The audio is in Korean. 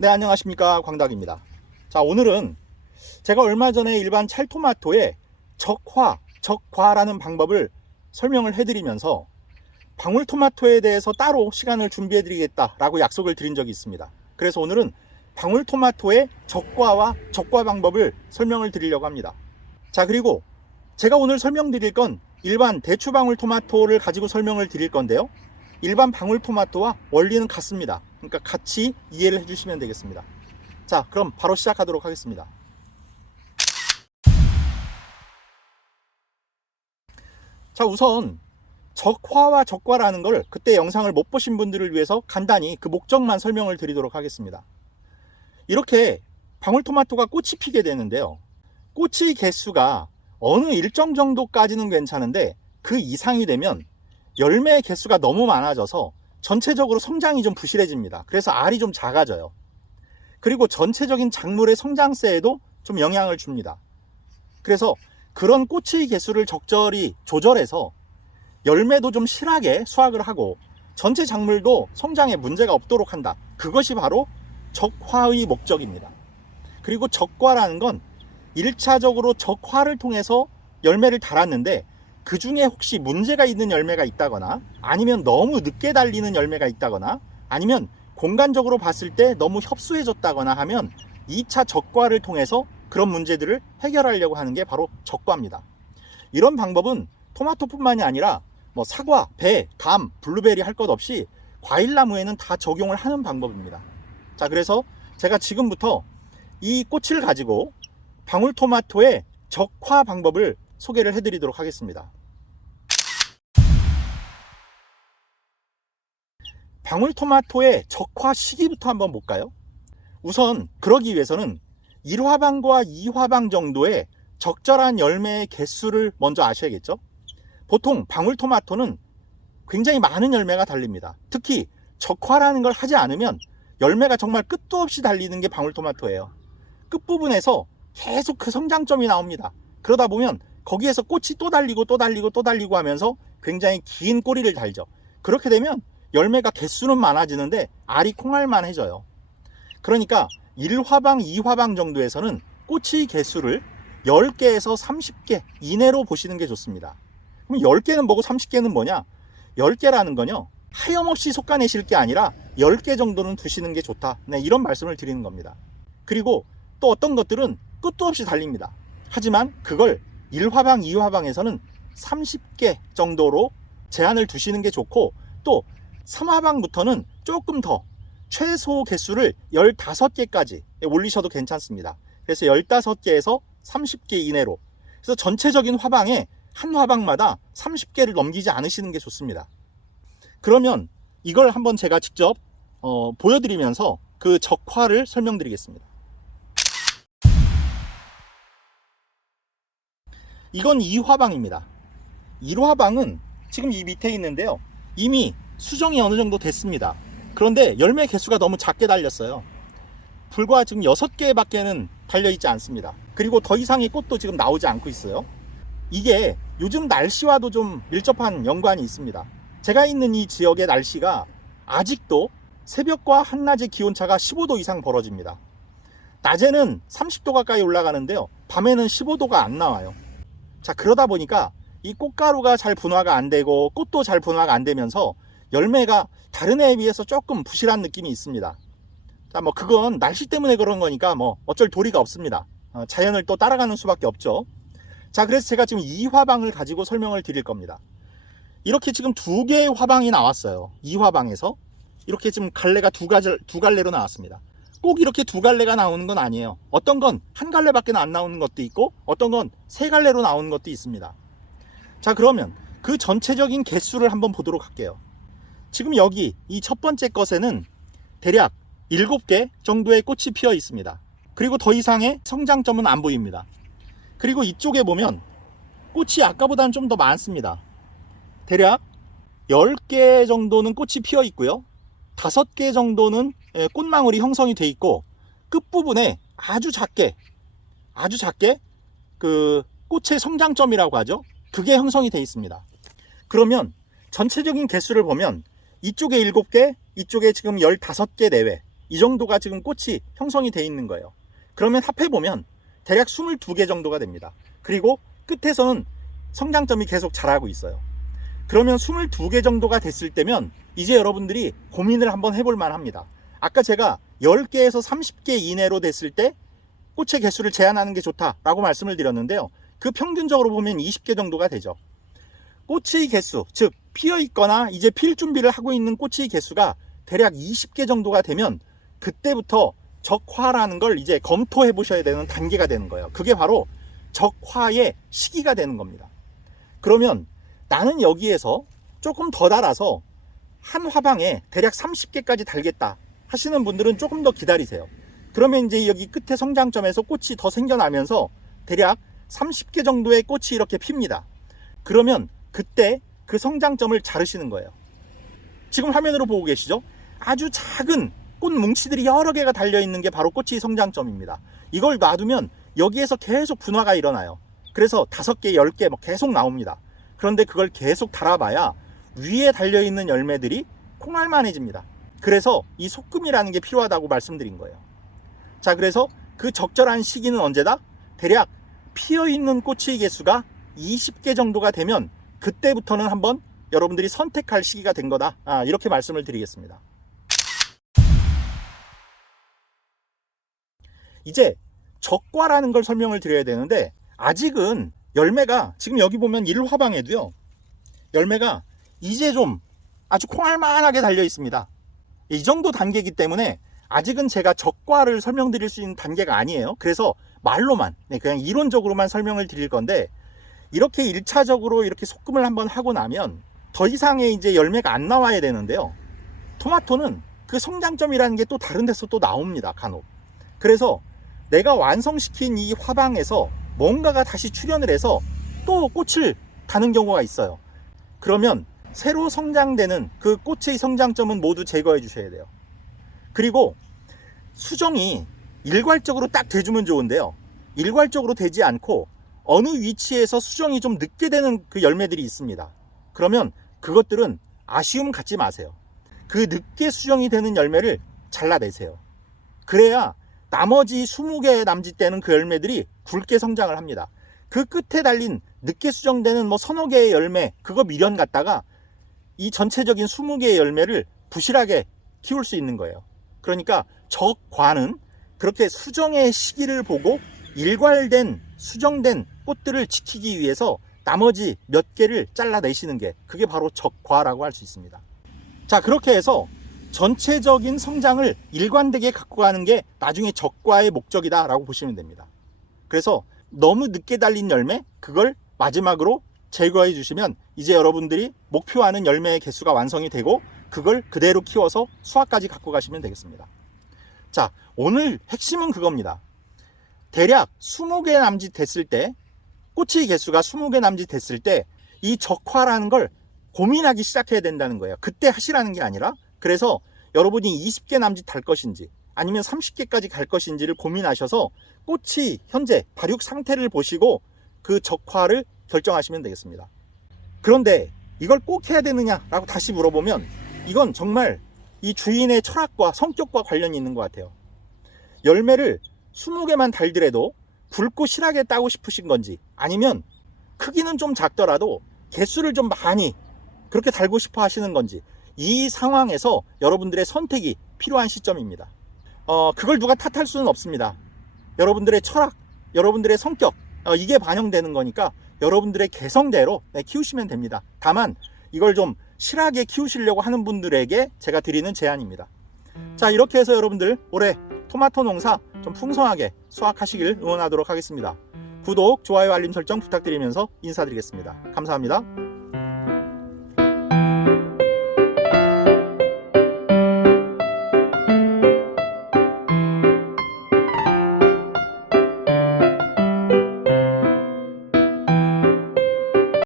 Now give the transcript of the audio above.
네, 안녕하십니까. 광닭입니다. 자, 오늘은 제가 얼마 전에 일반 찰토마토의 적화, 적과라는 방법을 설명을 해드리면서 방울토마토에 대해서 따로 시간을 준비해 드리겠다 라고 약속을 드린 적이 있습니다. 그래서 오늘은 방울토마토의 적과와 적과 방법을 설명을 드리려고 합니다. 자, 그리고 제가 오늘 설명드릴 건 일반 대추방울토마토를 가지고 설명을 드릴 건데요. 일반 방울토마토와 원리는 같습니다. 그러니까 같이 이해를 해주시면 되겠습니다. 자, 그럼 바로 시작하도록 하겠습니다. 자, 우선 적화와 적과라는 걸 그때 영상을 못 보신 분들을 위해서 간단히 그 목적만 설명을 드리도록 하겠습니다. 이렇게 방울토마토가 꽃이 피게 되는데요. 꽃의 개수가 어느 일정 정도까지는 괜찮은데 그 이상이 되면 열매의 개수가 너무 많아져서 전체적으로 성장이 좀 부실해집니다. 그래서 알이 좀 작아져요. 그리고 전체적인 작물의 성장세에도 좀 영향을 줍니다. 그래서 그런 꽃의 개수를 적절히 조절해서 열매도 좀 실하게 수확을 하고 전체 작물도 성장에 문제가 없도록 한다. 그것이 바로 적화의 목적입니다. 그리고 적과라는 건 1차적으로 적화를 통해서 열매를 달았는데 그 중에 혹시 문제가 있는 열매가 있다거나 아니면 너무 늦게 달리는 열매가 있다거나 아니면 공간적으로 봤을 때 너무 협소해졌다거나 하면 2차 적과를 통해서 그런 문제들을 해결하려고 하는 게 바로 적과입니다. 이런 방법은 토마토뿐만이 아니라 뭐 사과, 배, 감, 블루베리 할 것 없이 과일 나무에는 다 적용을 하는 방법입니다. 자, 그래서 제가 지금부터 이 꽃을 가지고 방울토마토의 적화 방법을 소개를 해드리도록 하겠습니다. 방울토마토의 적화 시기부터 한번 볼까요? 우선 그러기 위해서는 1화방과 2화방 정도의 적절한 열매의 개수를 먼저 아셔야겠죠? 보통 방울토마토는 굉장히 많은 열매가 달립니다. 특히 적화라는 걸 하지 않으면 열매가 정말 끝도 없이 달리는 게 방울토마토예요. 끝부분에서 계속 그 성장점이 나옵니다. 그러다 보면 거기에서 꽃이 또 달리고 또 달리고 또 달리고 하면서 굉장히 긴 꼬리를 달죠. 그렇게 되면 열매가 개수는 많아지는데 알이 콩알만해져요. 그러니까 1화방, 2화방 정도에서는 꽃의 개수를 10개에서 30개 이내로 보시는 게 좋습니다. 그럼 10개는 뭐고 30개는 뭐냐? 10개라는 건요. 하염없이 솎아내실 게 아니라 10개 정도는 두시는 게 좋다. 네, 이런 말씀을 드리는 겁니다. 그리고 또 어떤 것들은 끝도 없이 달립니다. 하지만 그걸 1화방, 2화방에서는 30개 정도로 제한을 두시는 게 좋고 또 3화방부터는 조금 더 최소 개수를 15개까지 올리셔도 괜찮습니다. 그래서 15개에서 30개 이내로 그래서 전체적인 화방에 한 화방마다 30개를 넘기지 않으시는 게 좋습니다. 그러면 이걸 한번 제가 직접 어, 보여드리면서 그 적화를 설명드리겠습니다. 이건 2화방입니다. 1화방은 지금 이 밑에 있는데요. 이미 수정이 어느 정도 됐습니다. 그런데 열매 개수가 너무 작게 달렸어요. 불과 지금 6개밖에는 달려있지 않습니다. 그리고 더 이상의 꽃도 지금 나오지 않고 있어요. 이게 요즘 날씨와도 좀 밀접한 연관이 있습니다. 제가 있는 이 지역의 날씨가 아직도 새벽과 한낮의 기온차가 15도 이상 벌어집니다. 낮에는 30도 가까이 올라가는데요. 밤에는 15도가 안 나와요. 자, 그러다 보니까 이 꽃가루가 잘 분화가 안 되고 꽃도 잘 분화가 안 되면서 열매가 다른 해에 비해서 조금 부실한 느낌이 있습니다. 자, 뭐 그건 날씨 때문에 그런 거니까 뭐 어쩔 도리가 없습니다. 어, 자연을 또 따라가는 수밖에 없죠. 자, 그래서 제가 지금 이 화방을 가지고 설명을 드릴 겁니다. 이렇게 지금 두 개의 화방이 나왔어요. 이 화방에서 이렇게 지금 갈래가 두 가지 두 갈래로 나왔습니다. 꼭 이렇게 두 갈래가 나오는 건 아니에요. 어떤 건 한 갈래밖에 안 나오는 것도 있고 어떤 건 세 갈래로 나오는 것도 있습니다. 자, 그러면 그 전체적인 개수를 한번 보도록 할게요. 지금 여기 이 첫 번째 것에는 대략 7개 정도의 꽃이 피어 있습니다. 그리고 더 이상의 성장점은 안 보입니다. 그리고 이쪽에 보면 꽃이 아까보다는 좀 더 많습니다. 대략 10개 정도는 꽃이 피어 있고요. 5개 정도는 예, 꽃망울이 형성이 돼 있고 끝부분에 아주 작게 아주 작게 그 꽃의 성장점이라고 하죠. 그게 형성이 돼 있습니다. 그러면 전체적인 개수를 보면 이쪽에 7개, 이쪽에 지금 15개 내외 이 정도가 지금 꽃이 형성이 돼 있는 거예요. 그러면 합해보면 대략 22개 정도가 됩니다. 그리고 끝에서는 성장점이 계속 자라고 있어요. 그러면 22개 정도가 됐을 때면 이제 여러분들이 고민을 한번 해볼 만합니다. 아까 제가 10개에서 30개 이내로 됐을 때 꽃의 개수를 제한하는 게 좋다라고 말씀을 드렸는데요. 그 평균적으로 보면 20개 정도가 되죠. 꽃의 개수, 즉 피어 있거나 이제 필 준비를 하고 있는 꽃의 개수가 대략 20개 정도가 되면 그때부터 적화라는 걸 이제 검토해 보셔야 되는 단계가 되는 거예요. 그게 바로 적화의 시기가 되는 겁니다. 그러면 나는 여기에서 조금 더 달아서 한 화방에 대략 30개까지 달겠다 하시는 분들은 조금 더 기다리세요. 그러면 이제 여기 끝에 성장점에서 꽃이 더 생겨나면서 대략 30개 정도의 꽃이 이렇게 핍니다. 그러면 그때 그 성장점을 자르시는 거예요. 지금 화면으로 보고 계시죠? 아주 작은 꽃 뭉치들이 여러 개가 달려 있는 게 바로 꽃의 성장점입니다. 이걸 놔두면 여기에서 계속 분화가 일어나요. 그래서 다섯 개, 열 개 막 계속 나옵니다. 그런데 그걸 계속 달아봐야 위에 달려 있는 열매들이 콩알만해집니다. 그래서 이 소금이라는 게 필요하다고 말씀드린 거예요. 자, 그래서 그 적절한 시기는 언제다? 대략 피어 있는 꽃의 개수가 20개 정도가 되면 그때부터는 한번 여러분들이 선택할 시기가 된 거다. 아, 이렇게 말씀을 드리겠습니다. 이제 적과라는 걸 설명을 드려야 되는데 아직은 열매가 지금 여기 보면 1화방에도요. 열매가 이제 좀 아주 콩알만하게 달려 있습니다. 이 정도 단계이기 때문에 아직은 제가 적과를 설명드릴 수 있는 단계가 아니에요. 그래서 말로만 네, 그냥 이론적으로만 설명을 드릴 건데 이렇게 1차적으로 이렇게 소금을 한번 하고 나면 더 이상의 이제 열매가 안 나와야 되는데요. 토마토는 그 성장점이라는 게 또 다른 데서 또 나옵니다. 간혹. 그래서 내가 완성시킨 이 화방에서 뭔가가 다시 출현을 해서 또 꽃을 다는 경우가 있어요. 그러면 새로 성장되는 그 꽃의 성장점은 모두 제거해 주셔야 돼요. 그리고 수정이 일괄적으로 딱 돼주면 좋은데요. 일괄적으로 되지 않고 어느 위치에서 수정이 좀 늦게 되는 그 열매들이 있습니다. 그러면 그것들은 아쉬움 갖지 마세요. 그 늦게 수정이 되는 열매를 잘라내세요. 그래야 나머지 20개 남짓 되는 그 열매들이 굵게 성장을 합니다. 그 끝에 달린 늦게 수정되는 뭐 서너 개의 열매, 그거 미련 갖다가 이 전체적인 20개의 열매를 부실하게 키울 수 있는 거예요. 그러니까 적과는 그렇게 수정의 시기를 보고 일괄된 수정된 꽃들을 지키기 위해서 나머지 몇 개를 잘라내시는 게 그게 바로 적과라고 할 수 있습니다. 자, 그렇게 해서 전체적인 성장을 일관되게 갖고 가는 게 나중에 적과의 목적이다라고 보시면 됩니다. 그래서 너무 늦게 달린 열매 그걸 마지막으로 제거해 주시면 이제 여러분들이 목표하는 열매의 개수가 완성이 되고 그걸 그대로 키워서 수확까지 갖고 가시면 되겠습니다. 자, 오늘 핵심은 그겁니다. 대략 20개 남짓 됐을 때 꽃의 개수가 20개 남짓 됐을 때 이 적화라는 걸 고민하기 시작해야 된다는 거예요. 그때 하시라는 게 아니라 그래서 여러분이 20개 남짓 달 것인지 아니면 30개까지 갈 것인지를 고민하셔서 꽃이 현재 발육 상태를 보시고 그 적화를 결정하시면 되겠습니다. 그런데 이걸 꼭 해야 되느냐라고 다시 물어보면 이건 정말 이 주인의 철학과 성격과 관련이 있는 것 같아요. 열매를 20개만 달더라도 굵고 실하게 따고 싶으신 건지 아니면 크기는 좀 작더라도 개수를 좀 많이 그렇게 달고 싶어 하시는 건지 이 상황에서 여러분들의 선택이 필요한 시점입니다. 어, 그걸 누가 탓할 수는 없습니다. 여러분들의 철학, 여러분들의 성격, 어, 이게 반영되는 거니까 여러분들의 개성대로 네, 키우시면 됩니다. 다만 이걸 좀 실하게 키우시려고 하는 분들에게 제가 드리는 제안입니다. 자, 이렇게 해서 여러분들 올해 토마토 농사 좀 풍성하게 수확하시길 응원하도록 하겠습니다. 구독, 좋아요, 알림 설정 부탁드리면서 인사드리겠습니다. 감사합니다.